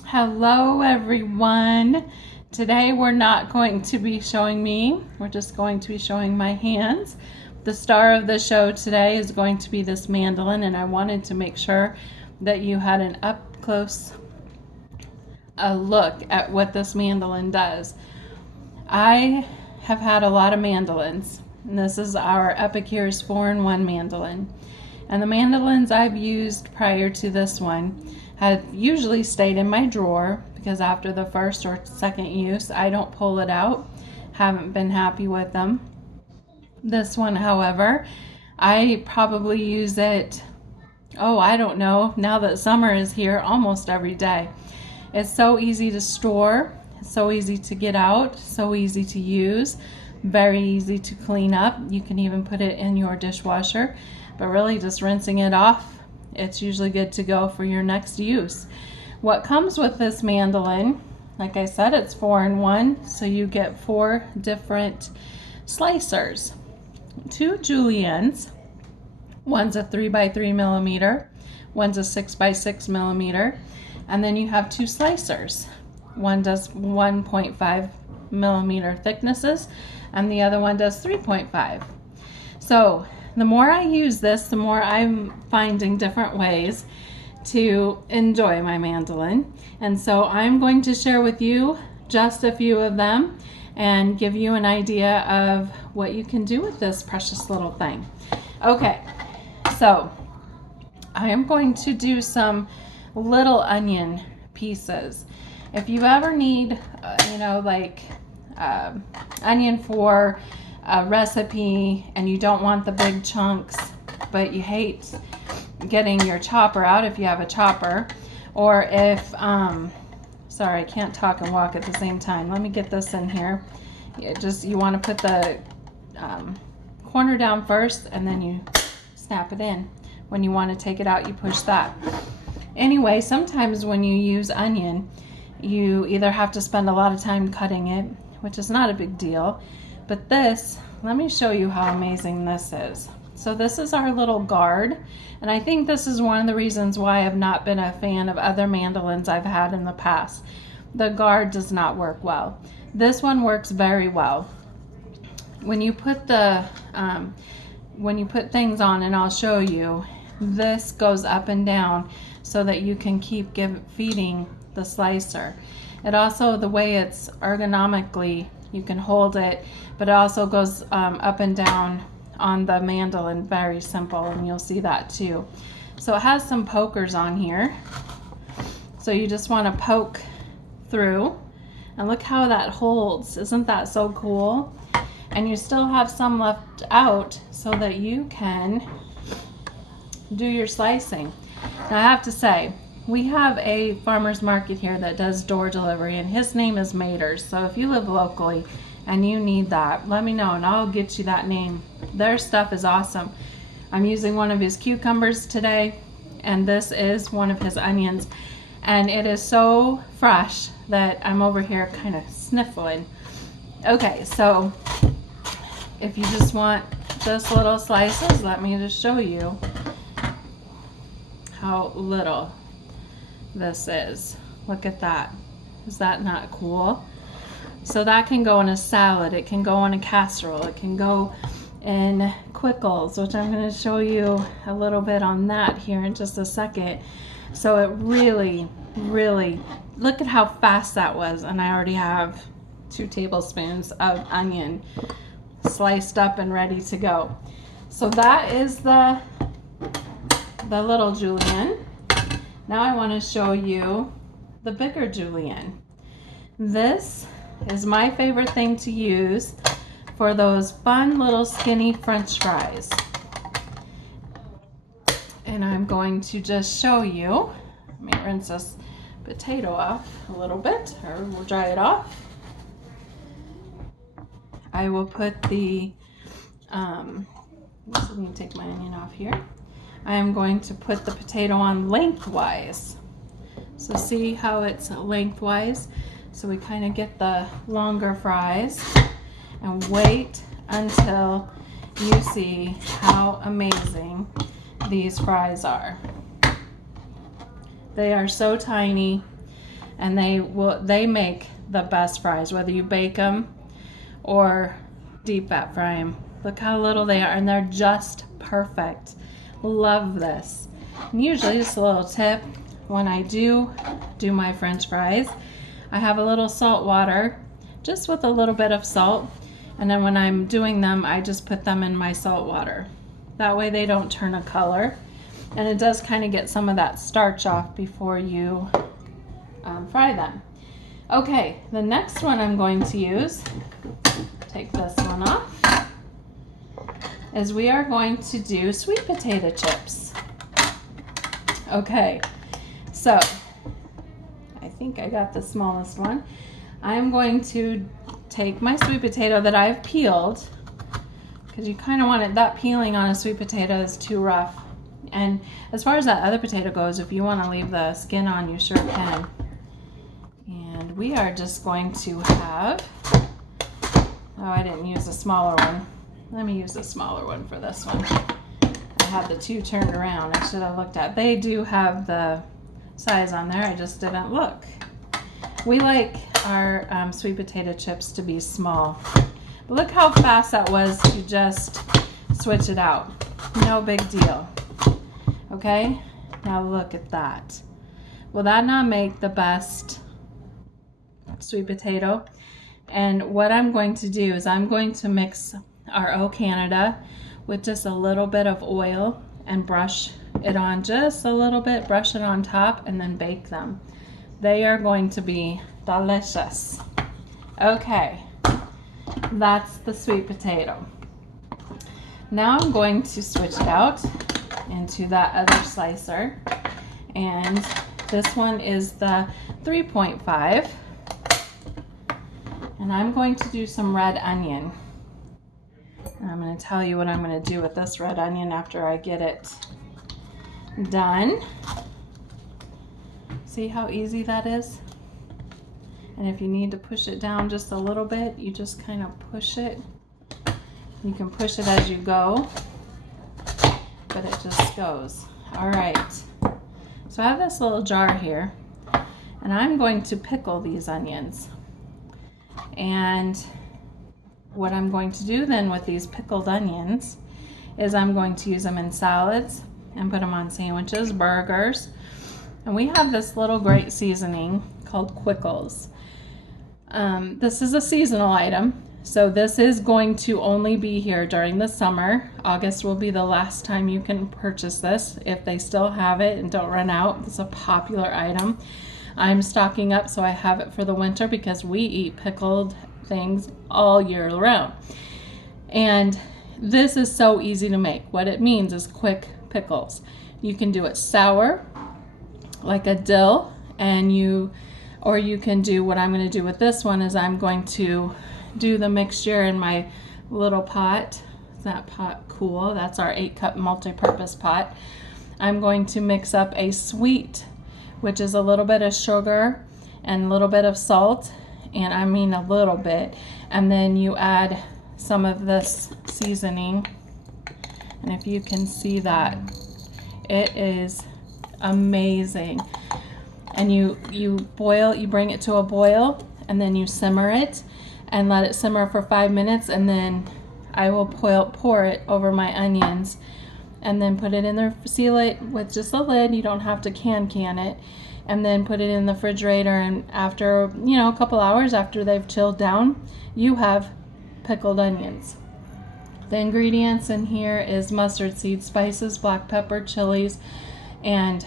Hello everyone. Today we're not going to be showing me, we're just going to be showing my hands. The star of the show today is going to be this mandolin, and I wanted to make sure that you had an up close look at what this mandolin does. I have had a lot of mandolins, and this is our Epicurus 4-in-1 mandolin. And the mandolins I've used prior to this one have usually stayed in my drawer because after the first or second use, I don't pull it out. Haven't been happy with them. This one, however, I probably use it, I don't know, now that summer is here, almost every day. It's so easy to store, so easy to get out, so easy to use, very easy to clean up. You can even put it in your dishwasher, but really just rinsing it off, it's usually good to go for your next use. What comes with this mandolin, like I said, it's 4-in-1, so you get 4 different slicers. 2 juliennes, one's a 3x3 millimeter, one's a 6x6 millimeter, and then you have 2 slicers. One does 1.5 millimeter thicknesses, and the other one does 3.5. So the more I use this, the more I'm finding different ways to enjoy my mandolin. And so I'm going to share with you just a few of them and give you an idea of what you can do with this precious little thing. Okay, so I am going to do some little onion pieces. If you ever need, onion for a recipe and you don't want the big chunks, but you hate getting your chopper out if you have a chopper, or if, sorry, I can't talk and walk at the same time. Let me get this in here. You want to put the corner down first and then you snap it in. When you want to take it out, you push that. Anyway, sometimes when you use onion, you either have to spend a lot of time cutting it, which is not a big deal, but this, let me show you how amazing this is. So this is our little guard, and I think this is one of the reasons why I've not been a fan of other mandolins I've had in the past. The guard does not work well. This one works very well. When you put things on, and I'll show you, this goes up and down so that you can keep feeding the slicer. It also, the way it's ergonomically, you can hold it, but it also goes up and down on the mandolin, very simple, and you'll see that too. So it has some pokers on here, so you just want to poke through, and look how that holds. Isn't that so cool? And you still have some left out so that you can do your slicing. Now I have to say, we have a farmer's market here that does door delivery, and his name is Maters. So if you live locally and you need that, let me know and I'll get you that name. Their stuff is awesome. I'm using one of his cucumbers today, and this is one of his onions, and it is so fresh that I'm over here kind of sniffling. Okay, so if you just want just little slices, let me just show you how little this is. Look at that. Is that not cool? So that can go in a salad, it can go in a casserole, it can go in quickles, which I'm going to show you a little bit on that here in just a second. So it really, look at how fast that was, and I already have 2 tablespoons of onion sliced up and ready to go. So that is the little julienne. Now I want to show you the bigger julienne. This is my favorite thing to use for those fun little skinny French fries. And I'm going to just show you. Let me rinse this potato off a little bit, or we'll dry it off. I will put the, let me take my onion off here. I am going to put the potato on lengthwise. So see how it's lengthwise? So we kind of get the longer fries, and wait until you see how amazing these fries are. They are so tiny. and they make the best fries, whether you bake them or deep fat fry them. Look how little they are, and they're just perfect. Love this. And usually, just a little tip, when I do my French fries, I have a little salt water, just with a little bit of salt, and then when I'm doing them, I just put them in my salt water. That way they don't turn a color, and it does kind of get some of that starch off before you fry them. Okay, the next one I'm going to use, take this one off, is we are going to do sweet potato chips. Okay, so I think I got the smallest one. I'm going to take my sweet potato that I've peeled, because you kind of want it, that peeling on a sweet potato is too rough. And as far as that other potato goes, if you want to leave the skin on, you sure can. And we are just going to have, oh, I didn't use a smaller one. Let me use a smaller one for this one. I had the two turned around. I should have looked at. They do have the size on there. I just didn't look. We like our sweet potato chips to be small. But look how fast that was to just switch it out. No big deal. Okay, now look at that. Will that not make the best sweet potato? And what I'm going to do is I'm going to mix our O Canada with just a little bit of oil and brush it on just a little bit, brush it on top, and then bake them. They are going to be delicious. Okay, that's the sweet potato. Now I'm going to switch it out into that other slicer, and this one is the 3.5, and I'm going to do some red onion. And I'm going to tell you what I'm going to do with this red onion after I get it done. See how easy that is? And if you need to push it down just a little bit, you just kind of push it. You can push it as you go, but it just goes. All right. So I have this little jar here, and I'm going to pickle these onions. And what I'm going to do then with these pickled onions is I'm going to use them in salads and put them on sandwiches, burgers. And we have this little great seasoning called Quickles. This is a seasonal item, so this is going to only be here during the summer. August will be the last time you can purchase this if they still have it and don't run out. It's a popular item. I'm stocking up so I have it for the winter because we eat pickled things all year round. And this is so easy to make. What it means is quick pickles. You can do it sour, like a dill, or you can do what I'm going to do with this one is I'm going to do the mixture in my little pot. Is that pot cool? That's our 8-cup multi-purpose pot. I'm going to mix up a sweet, which is a little bit of sugar and a little bit of salt, and I mean a little bit, and then you add some of this seasoning, and if you can see that, it is amazing. And you bring it to a boil, and then you simmer it and let it simmer for 5 minutes, and then I will pour it over my onions and then put it in there, seal it with just a lid. You don't have to can it, and then put it in the refrigerator, and after a couple hours after they've chilled down, you have pickled onions. The ingredients in here is mustard seed, spices, black pepper, chilies, and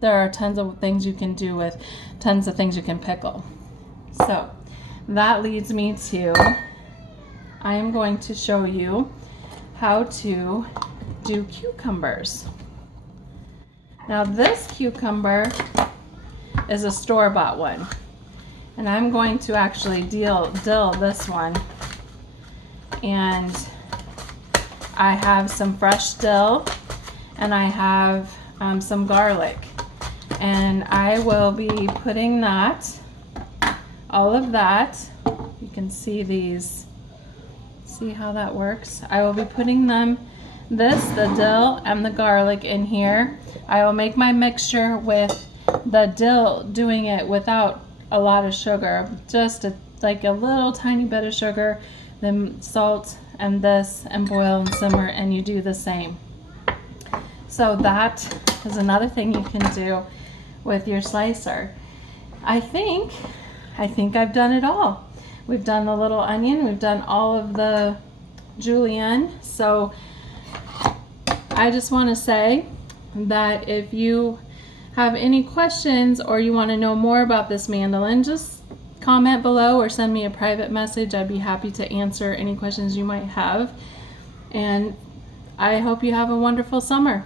there are tons of things you can do with tons of things you can pickle. So that leads me to, I am going to show you how to do cucumbers. Now this cucumber is a store-bought one, and I'm going to actually dill this one, and I have some fresh dill, and I have some garlic, and I will be putting that, all of that, you can see these, see how that works? I will be putting them, the dill and the garlic in here. I will make my mixture with the dill, doing it without a lot of sugar, just like a little tiny bit of sugar, then salt and this, and boil and simmer, and you do the same. So that is another thing you can do with your slicer. I think I've done it all. We've done the little onion, we've done all of the julienne. So I just want to say that if you have any questions or you want to know more about this mandolin, just comment below or send me a private message. I'd be happy to answer any questions you might have. And I hope you have a wonderful summer.